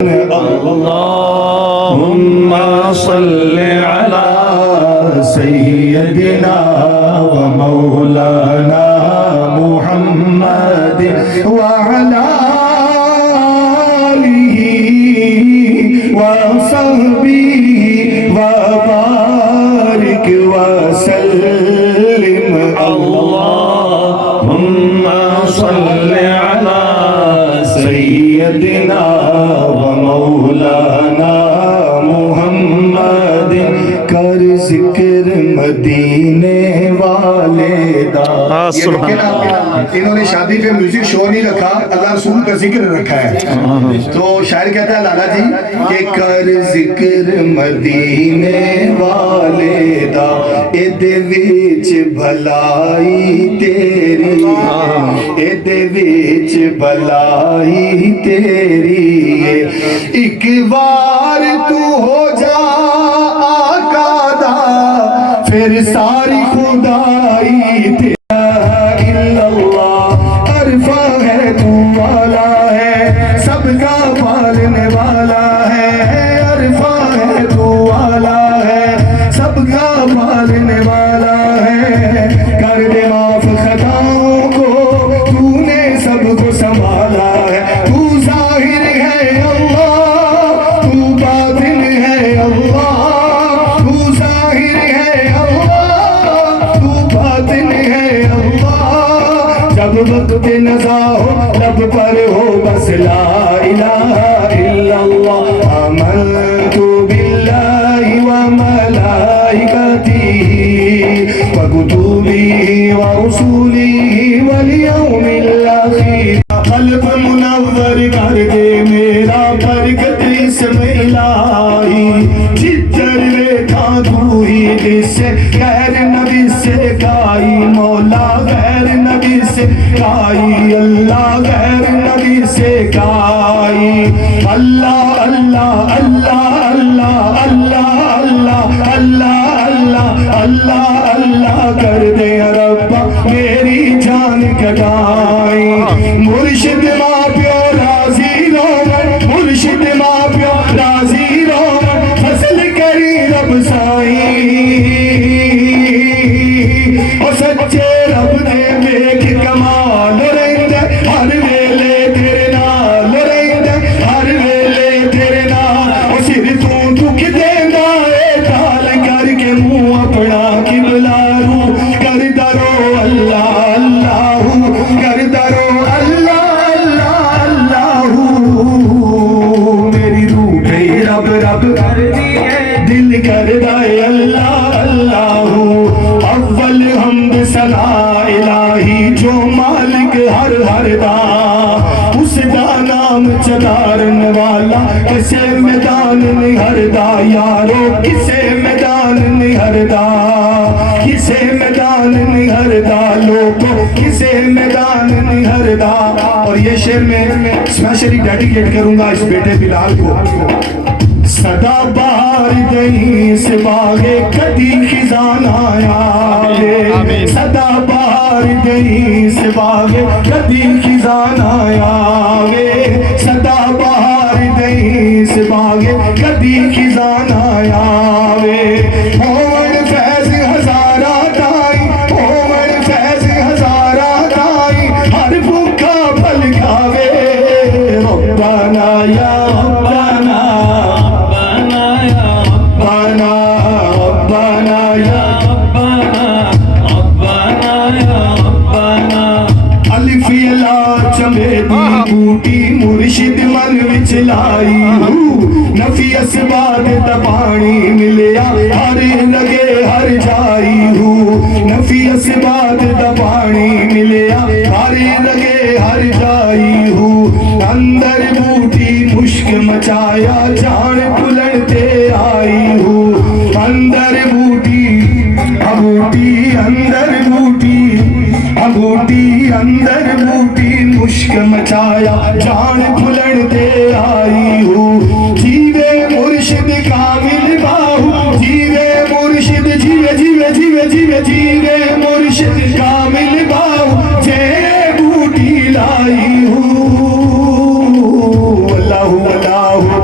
अल्लाहुम्मा सल्लि अला सय्यदिना व मौलाना मुहम्मद व अला आलिहि व सहबिहि व बारिक व सल्लिम। अल्लाहुम्मा सल्लि अला सय्यदिना मौलाना मुहम्मद कर जिक्र मदीने वाले दा। इन्होंने शादी पे म्यूजिक शो नहीं रखा, अल्लाह रसूल का जिक्र रखा है। तो शायर कहता है लाला जी कि कर जिक्र मदीने वाले दा, एदे विच भलाई तेरी, एदे विच भलाई तेरी। एक बार तू हो जा आका दा, फिर सारी खुदाई तेरा इल्लल्लाह। अरफा है तू वाला है, सबका पालने वाला है। अरफा है तू वाला है, सबका पालने वाला है। कर दे माफ खताओं को, तूने सबको संभाला है। तू जाहिर है अल्लाह, तू बातिन है अल्लाह। तू जाहिर है अल्लाह, तू बातिन है अल्लाह। जब वक्त नज़ा हो लब पर हो बस ला इलाहा इल्लल्लाह। आमनतु बिल्लाहि व मलाइकतिही व कुतुबिही व रुसुलिही वल यौमिल आखिर। क़ल्ब मुनव्वर कर दे मेरा, बरकत इसमें इलाही। जिधर देखा तू ही जिससे गैर नबी से गाई, मौला गैर नबी से गाई, अल्लाह गैर नबी से गाई। अल्लाह अल्लाह अल्लाह अल्लाह अल्लाह अल्लाह अल्लाह अल्लाह अल्लाह अल्लाह कर दे रब्बा मेरी जान कटाई। मुर्शिद माँ प्यो राजी रोमन, मुर्शिद माँ प्यो राजी रोमन, फसल करी रब साई। और सच्चे रब ने वेख कमाल रहिंदे, हर वेले तेरे नाल रहिंदे, हर वेले तेरे नाल। और सिर तू दुख देंदा ए ताल करके मुंह अपना किबला रू कर दरो अल्लाह अल्लाहू, कर दरो अल्लाह अल्लाह अल्लाहू। मेरी रूह पे रब रब कर दी है, दिल कर दाए अल्लाह अल्लाहू। अव्वल हमद सना इलाही, जो मालिक हर हर दा, उसका नाम चदारन वाला किसे मैदान निहरदा। यारो किसे मैदान निहरदा, किसे मैदान निहरदा, लोगों किसे मैदान निहरदा। और ये शेर में स्पेशली डेडिकेट करूंगा इस बेटे बिलाल को। सदा बाहर गई से बागे कदी खिजान आया, सदा बाहर गई से बागे कदी खिजान आया। सदा बाहर गई से बागे कदी खिजान आया। ओवन फैज हजारा दाई, ओवन फैज हजारा दाई, हर भूखा फल खावे। रब्बाना या रब्बाना, रब्बाना रब्बाना या रब्बाना, रब्बाना या रब्बाना। अलिफ ला चमेली बूटी मुर्शिद मन विच लाई, नफी असबाद तपाणी मिलिया हर लगे हर जाई। नफी असबाद तपाणी मिलिया हर लगे हर जाई। अंदर बूटी मुश्क मचाया जान पुलटते आई। अंदर बूटी बूटी अंदर बूटी बूटी अंदर बूटी मुश्क मचाया जान फुलटते आई। जीवे मुर्शिद कामिल बाहू, जीवे मुर्शिद जीवे जीवे जीवे जीवे जीवे मुर्शिद कामिल बाहू, जे बूटी लाई। अल्लाहु अल्लाहु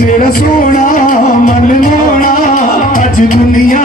मेरा सोना मन मोना अज दुनिया